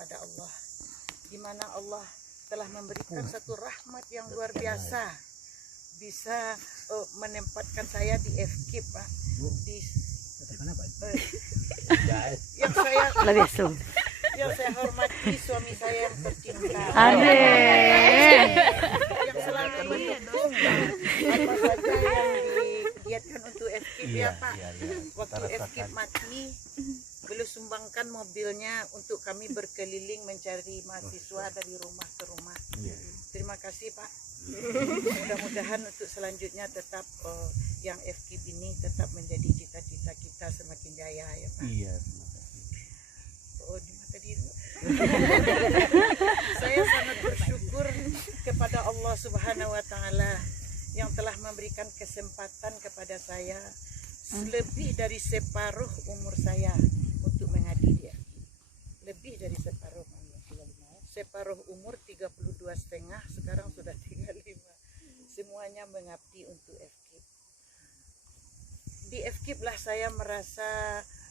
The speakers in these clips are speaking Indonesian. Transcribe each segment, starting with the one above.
kepada Allah, di mana Allah telah memberikan satu rahmat yang luar biasa, bisa menempatkan saya di FKIP, Pak. Yang saya hormati suami saya yang tercinta, yang selalu mendukung apa saja yang digiatkan untuk FKIP, ya Pak. Waktu FKIP mati, beliau sumbangkan mobilnya untuk kami berkeliling mencari mahasiswa dari rumah ke rumah. Terima kasih, Pak. Mudah-mudahan untuk selanjutnya tetap yang FKIP ini tetap menjadi cita-cita kita semakin jaya, ya Pak. Iya. Oh, di mata diri. Saya sangat bersyukur kepada Allah Subhanahu wa Ta'ala yang telah memberikan kesempatan kepada saya lebih dari separuh umur saya untuk mengabdi dia. Lebih dari separuh umur 32,5, sekarang sudah 35. Semuanya mengabdi untuk FKIP. Di FKIP lah saya merasa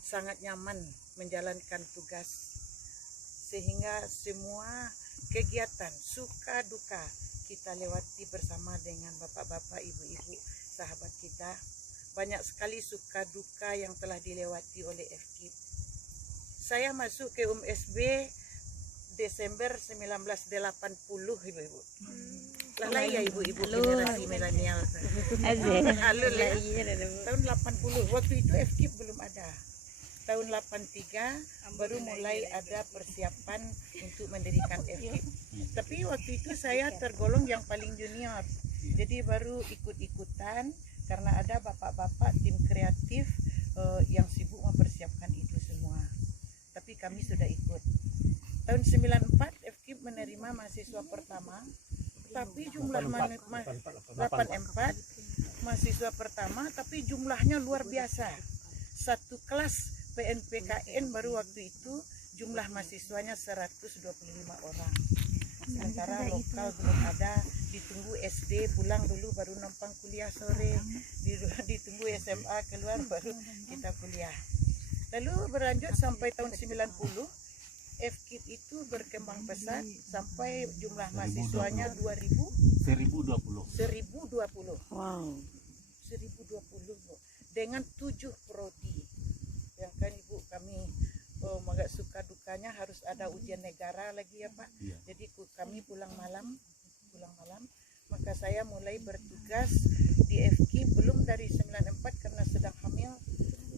sangat nyaman menjalankan tugas, sehingga semua kegiatan suka duka kita lewati bersama dengan bapak-bapak, ibu-ibu, sahabat kita. Banyak sekali suka duka yang telah dilewati oleh FKIP. Saya masuk ke UMSB Desember 1980, ibu-ibu. Lah ya ibu-ibu generasi milenial. Tahun 80, waktu itu FKIP belum ada. Tahun 83 baru mulai ada persiapan untuk mendirikan FKIP. Tapi waktu itu saya tergolong yang paling junior. Jadi baru ikut-ikutan karena ada bapak-bapak tim kreatif yang sibuk mempersiapkan itu semua. Tapi kami sudah ikut. Tahun 94 FKIP menerima mahasiswa pertama, tapi jumlah 84 mahasiswa pertama, tapi jumlahnya luar biasa. Satu kelas PNPKN baru waktu itu jumlah mahasiswanya 125 orang. Sementara lokal belum ada, ditunggu SD pulang dulu baru numpang kuliah sore, ditunggu SMA keluar baru kita kuliah. Lalu berlanjut sampai tahun 90, FKIP itu berkembang pesat sampai jumlah mahasiswanya 1020. Wow. 1020 dengan 7 prodi. Yang kan ibu kami agak suka dukanya harus ada ujian negara lagi ya Pak. Jadi kami pulang malam, maka saya mulai bertugas di FKIP belum dari 94 karena sedang hamil,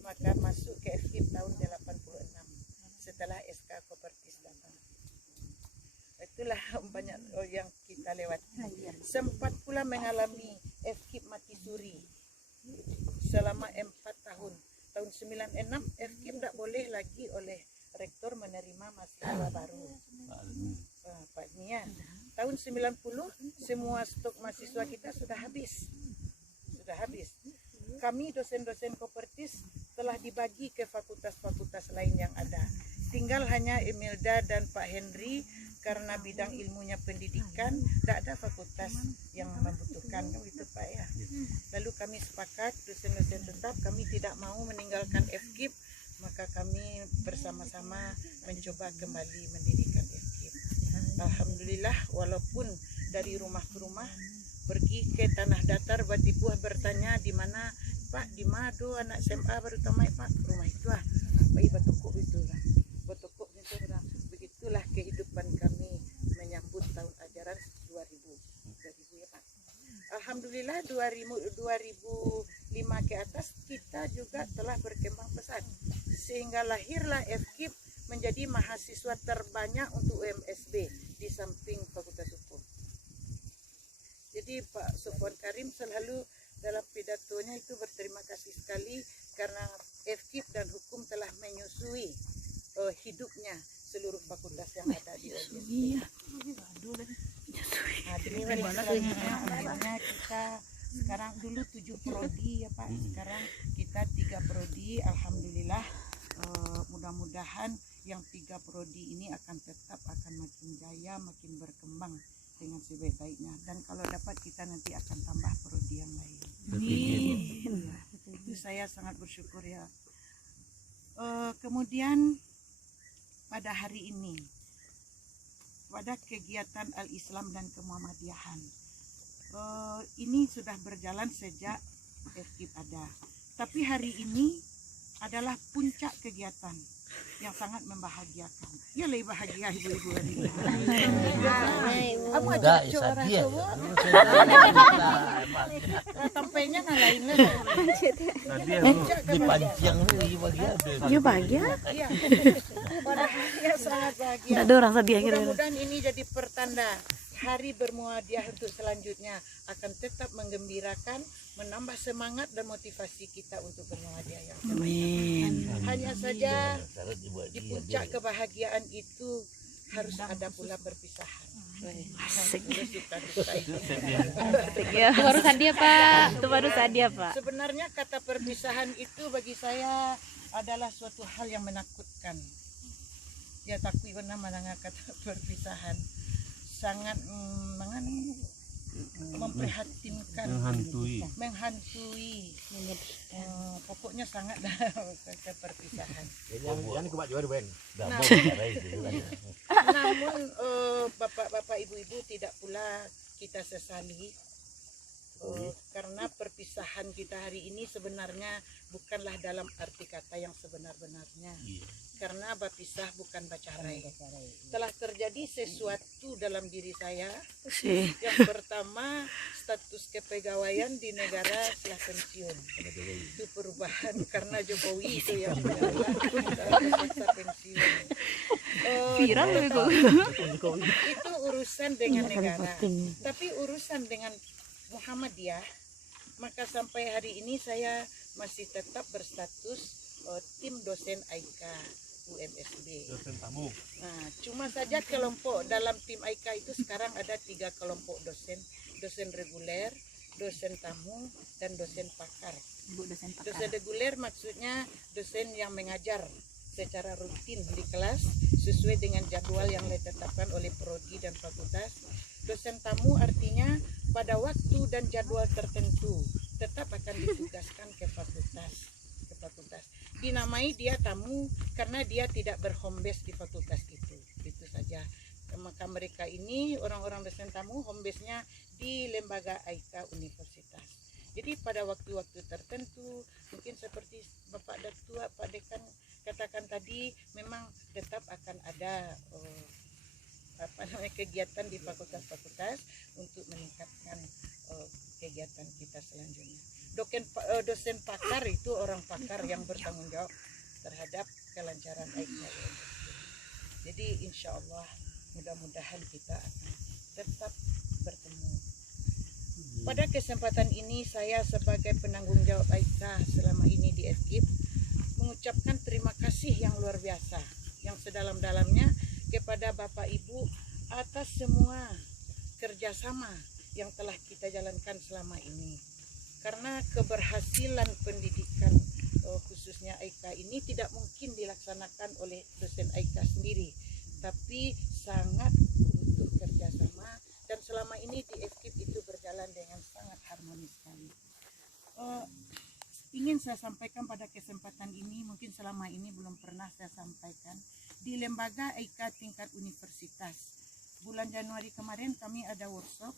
maka masuk ke FKIP tahun 86 setelah SK Kopertis datang. Itulah banyak yang kita lewati. Sempat pula mengalami FKIP mati suri selama 4 tahun. Tahun 96 FKIP tidak boleh lagi oleh rektor menerima mahasiswa baru. Pak Nia. Tahun 90 semua stok mahasiswa kita sudah habis. Kami dosen-dosen Kopertis telah dibagi ke fakultas-fakultas lain yang ada. Tinggal hanya Imelda dan Pak Henry karena bidang ilmunya pendidikan, tidak ada fakultas yang membutuhkan itu Pak ya. Lalu kami sepakat dosen-dosen tetap kami tidak mau meninggalkan FKIP, maka kami bersama-sama mencoba kembali mendirikan FKIP. Alhamdulillah, walaupun dari rumah ke rumah, pergi ke tanah datar Batipuah bertanya di mana Pak, di Mado anak SMA baru tamai Pak, rumah itu ah, Pak Batokok itu lah. Batokok itu lah. Begitulah kehidupan kami menyambut tahun ajaran 2000 ya Pak. Alhamdulillah 2005 ke atas kita juga telah berkembang pesat sehingga lahirlah FKIP menjadi mahasiswa terbanyak untuk UMSB di samping Fakultas Hukum. Jadi Pak Sofwan Karim selalu dalam pidatonya itu berterima kasih sekali karena FKIP dan hukum telah menyusui hidupnya seluruh fakultas yang ada di UMSB. Akhirnya kita sekarang dulu 7 prodi ya Pak, sekarang kita 3 prodi. Alhamdulillah, mudah-mudahan yang 3 prodi ini akan makin jaya, makin berkembang dengan sebaik-baiknya, dan kalau dapat kita nanti akan tambah prodi yang lain. Ya, itu saya sangat bersyukur ya. Kemudian pada hari ini pada kegiatan Al-Islam dan Kemuhammadiyahan. Ini sudah berjalan sejak FKIP ada. Tapi hari ini adalah puncak kegiatan yang sangat membahagiakan. Ya lebih bahagia ibu-ibu hari ini. Kamu ada suara semua. Tampainya ngalahin lah. Di panjang nih bahagia. You bahagia? Iya. Bahagia, sangat bahagia. Nggak ada orang sedih gitu. Mudah-mudahan ini jadi pertanda hari bermuhadiah untuk selanjutnya akan tetap menggembirakan, menambah semangat dan motivasi kita untuk bermuhadiah yang Amin. hanya saja di puncak kebahagiaan itu harus ada pula perpisahan. Asik. Itu baru sadia Pak. Itu baru sadia Pak. Sebenarnya kata perpisahan itu bagi saya adalah suatu hal yang menakutkan. Ya takut pernah mendengar kata perpisahan. Sangat memprihatinkan, menghantui. Pokoknya sangat ke perpisahan. Namun bapak-bapak ibu-ibu tidak pula kita sesali karena perpisahan kita hari ini sebenarnya bukanlah dalam arti kata yang sebenar-benarnya. Karena berpisah bukan bercerai. Telah terjadi sesuatu dalam diri saya. Yang pertama, status kepegawaian di negara setelah pensiun. Itu perubahan karena Jokowi itu yang masa pensiun. Viral Itu urusan dengan negara. Tapi urusan dengan Muhammadiyah, maka sampai hari ini saya masih tetap berstatus tim dosen AIKA UMSB. Nah, cuma saja kelompok dalam tim AIKA itu sekarang ada 3 kelompok dosen, dosen reguler, dosen tamu, dan dosen pakar. Dosen reguler maksudnya dosen yang mengajar secara rutin di kelas sesuai dengan jadwal yang ditetapkan oleh prodi dan fakultas. Dosen tamu artinya pada waktu dan jadwal tertentu tetap akan ditugaskan ke fakultas. Dinamai dia tamu karena dia tidak berhome base di fakultas itu saja. Maka mereka ini orang-orang dosen tamu home base-nya di lembaga AIKA universitas. Jadi pada waktu-waktu tertentu mungkin seperti Bapak Datua, Pak Dekan katakan tadi, memang tetap akan ada kegiatan di fakultas-fakultas untuk meningkatkan kegiatan kita selanjutnya. Dosen pakar itu orang pakar yang bertanggung jawab terhadap kelancaran AIKA. Jadi insya Allah mudah-mudahan kita akan tetap bertemu. Pada kesempatan ini saya sebagai penanggung jawab AIKA selama ini di FKIP mengucapkan terima kasih yang luar biasa, yang sedalam-dalamnya kepada Bapak Ibu atas semua kerjasama yang telah kita jalankan selama ini. Karena keberhasilan pendidikan khususnya AIKA ini tidak mungkin dilaksanakan oleh dosen AIKA sendiri, tapi sangat butuh kerjasama, dan selama ini di FKIP itu berjalan dengan sangat harmonis sekali. Ingin saya sampaikan pada kesempatan ini, mungkin selama ini belum pernah saya sampaikan, di lembaga AIKA tingkat universitas. Bulan Januari kemarin kami ada workshop.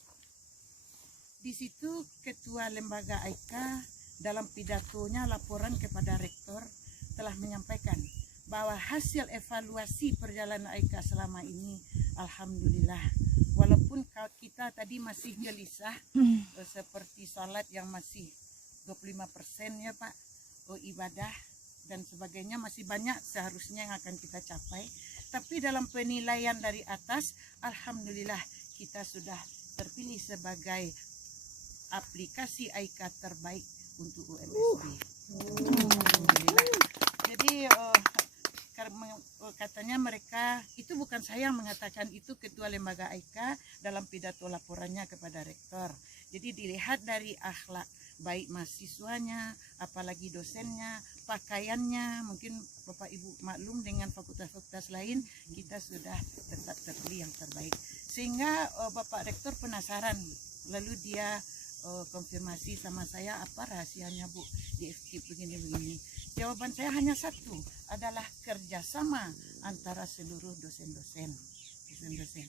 Di situ ketua lembaga AIKA dalam pidatonya laporan kepada rektor telah menyampaikan bahwa hasil evaluasi perjalanan AIKA selama ini alhamdulillah, walaupun kita tadi masih gelisah seperti salat yang masih 25% ya Pak, ibadah dan sebagainya masih banyak seharusnya yang akan kita capai, tapi dalam penilaian dari atas alhamdulillah kita sudah terpilih sebagai aplikasi AIKA terbaik untuk UMSB. Jadi katanya mereka, itu bukan saya yang mengatakan, itu ketua lembaga AIKA dalam pidato laporannya kepada rektor. Jadi dilihat dari akhlak baik mahasiswanya, apalagi dosennya, pakaiannya, mungkin Bapak Ibu maklum dengan fakultas-fakultas lain kita sudah tetap terpilih yang terbaik. Sehingga Bapak Rektor penasaran, lalu dia konfirmasi sama saya, apa rahasianya Bu di FKIP begini-begini. Jawaban saya hanya satu, adalah kerjasama antara seluruh dosen-dosen. dosen-dosen.